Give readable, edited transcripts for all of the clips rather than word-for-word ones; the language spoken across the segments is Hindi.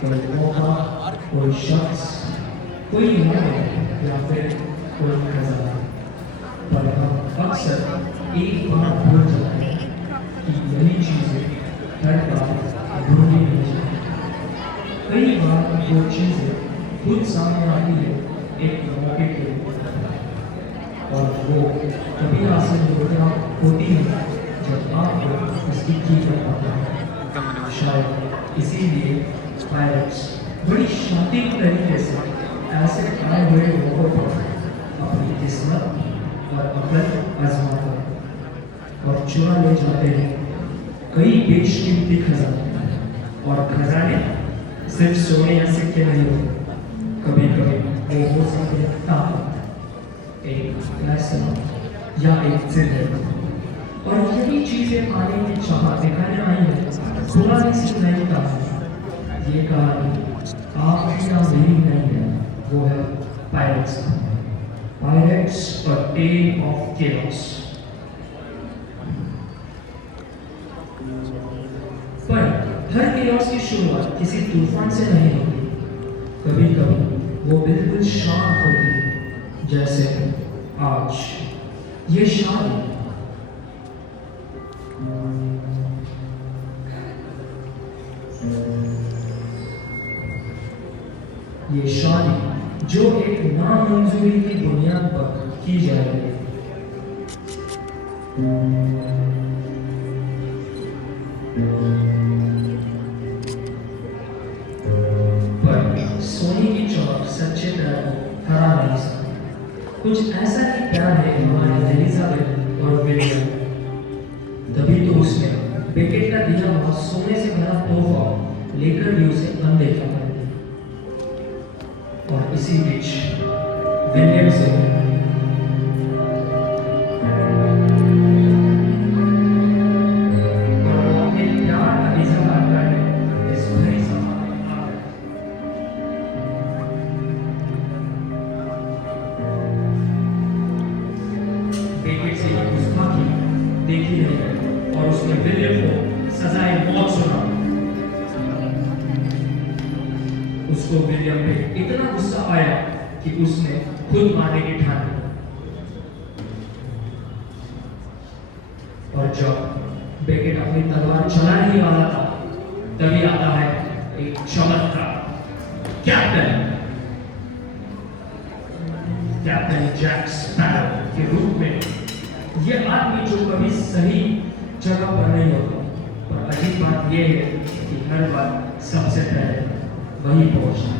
कोई मौका, कोई शख्स, कोई नाम या फिर कोई खजाना, पर हम अक्सर एक बात भूल जाते हैं कि यही चीजें हर बार ढूंढी नहीं जाती। कई बार वो चीजें खुद सामने आती है एक मौके के लिए, और वो कभी हासिल होती है जब आप उसकी कीमत पाते हैं। शायद इसीलिए पायरेट्स बड़ी शातिर तरीके से ऐसे आए हुए लोगों पर अपनी किस्मत और अकल आजमाते हैं और चुरा ले जाते हैं कई बेशकीमती खजाने। और खजाने सिर्फ सोने या सिक्के नहीं होते, कभी कभी वो हो सकते हैं ताकत, एक फैसला या एक जिंदगी। और यही चीजें पाने की चाह दिखाने आई है पुरानी सी नई कहानी। ये कहानी आपकी या मेरी नहीं है, वो है pirates. Pirates a tale of chaos. पर हर केओस की शुरुआत किसी तूफान से नहीं होती। कभी कभी वो बिल्कुल शांत होती है, जैसे आज ये शादी। ये शादी जो एक नामंजूरी की बुनियाद पर की जा रही है। पर सोने की चौक सच्चे प्यार को हरा नहीं सकती। कुछ ऐसा ही प्यार है हमारे एलिजाबेथ और विलियम। तभी तो उसने बेकेट का दिया हुआ सोने से भरा तोहफा लेकर भी उसे अनदेखा कर दिया। और इसी बीच विलियम से अपने प्यार का इजहार करने इस भरी सभा में आ गए। बेकेट से ये गुस्ताखी देखी नहीं गई और उसने विलियम को सजाए मौत सुना। उसको विलियम पे इतना गुस्सा आया कि उसने खुद मारने की ठान ली। और जब बेकेट अपनी तलवार चलाने ही वाला था, तभी आता है एक चमत्कार। कैप्टन जैक स्पैरो के रूप में ये आदमी जो कभी सही जगह पर नहीं होता। पर अजीब बात यह है कि हर बार सबसे पहले वही पहुंचना।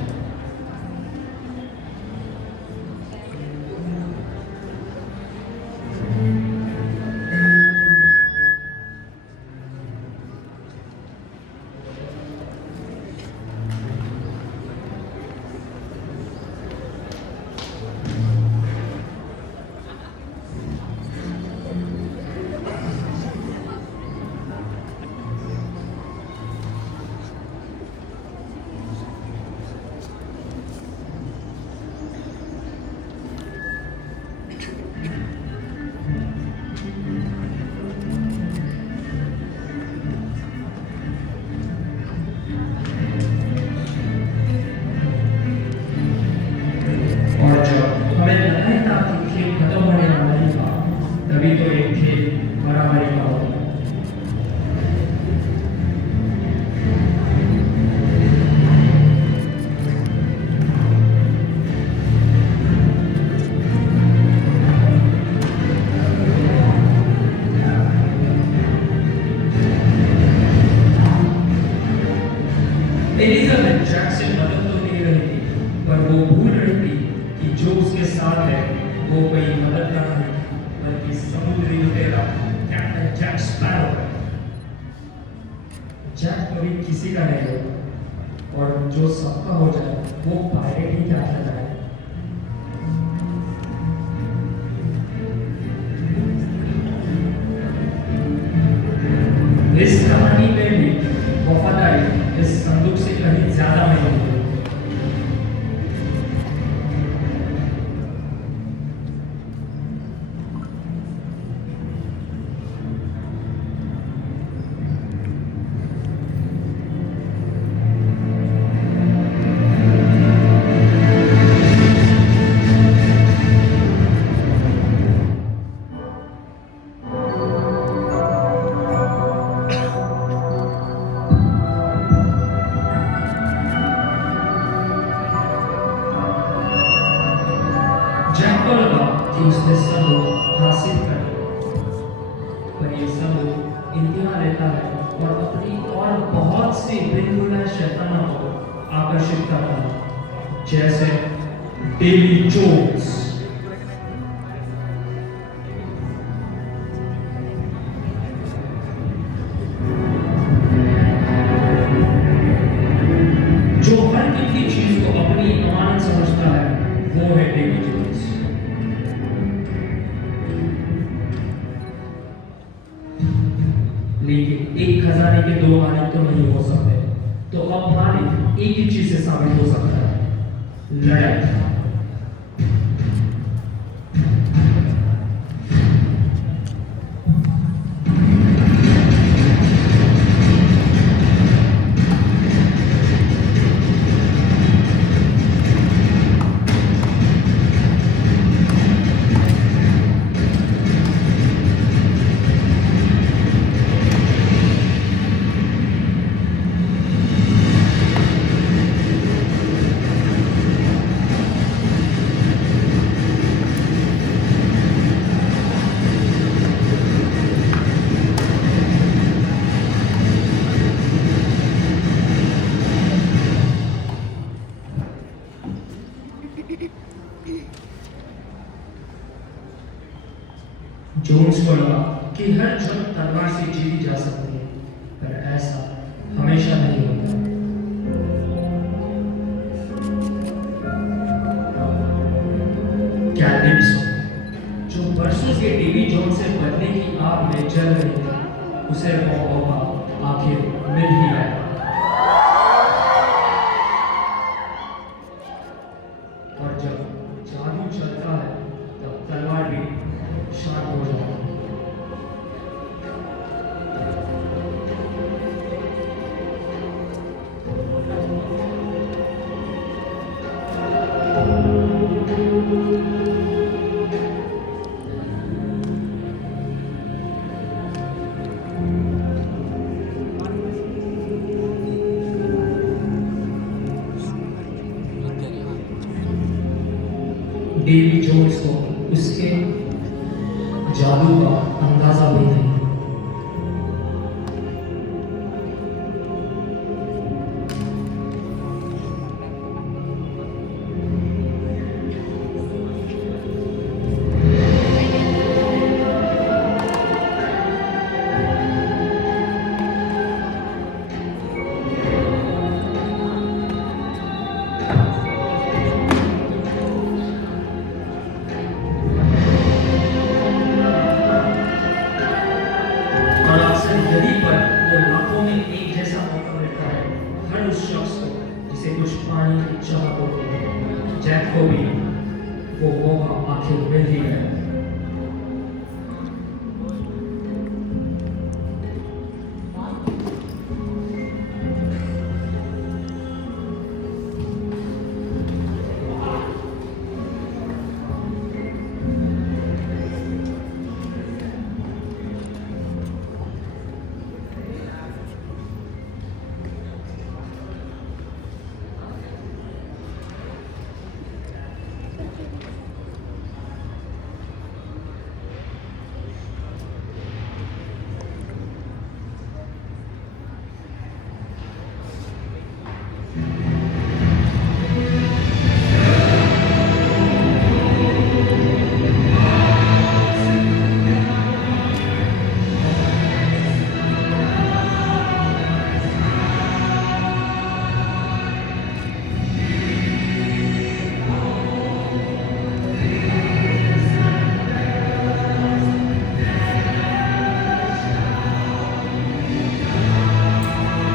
तभी तो एक खेल बराबरी का होगा। एलिजाबेथ जैक से मदद तो नहीं रही थी, पर वो भूल रही थी कि जो उसके साथ है वो कोई मदद कर रही है, बल्कि समुद्री लुटेरा कैप्टन जैक स्पैरो। जैक कभी किसी का नहीं होता, और जो सबका हो जाए वो पायरेट ही क्या कहता है। इस कहानी में भी वफादारी इस संदूक से कहीं ज्यादा नहीं है। कि उसने सब हासिल कर लिया, पर ये सब इम्तिहान लेता है और अपनी और बहुत सी बिनबुलाए शैतानों को आकर्षित करता है, जैसे डेवी जोन्स। जो हर किसी चीज को अपनी अमानत समझता है, वो है डेवी जोन्स। लेकिन एक खजाने के दो मालिक तो नहीं हो सकते, तो अब मालिक एक ही चीज से साबित हो सकता है, लड़ाई। जोन्स को लगा कि हर जंग तलवार से जीती जा सकती है, पर ऐसा हमेशा नहीं होता। कैलिप्सो, जो बरसों से डेवी जोन्स से बदले की आग में जल रही थी, उसे वो मौका आखिर मिल ही गया। और जब जादू चलता है, तब तलवार भी शांत हो जाता है। डेवी जोन्स को उसके जादू का अंदाजा भी नहीं। और अक्सर यही पर वो लाखों में एक जैसा मौका मिलता है हर उस शख्स को जिसे कुछ पाने की चाहत होती है। जैक को भी वो मौका आखिर मिल ही गया।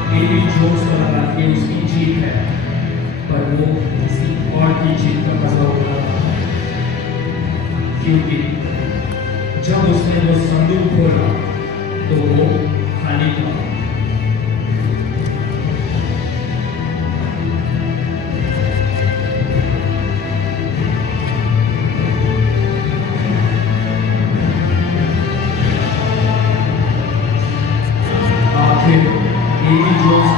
डेवी जोन्स को लगा कि उसकी जीत है, पर वो किसी और की जीत का मजा उठा रहा था, क्योंकि जब उसने वो संदूक खोला तो वो खाली था। आखिर डेवी जोन्स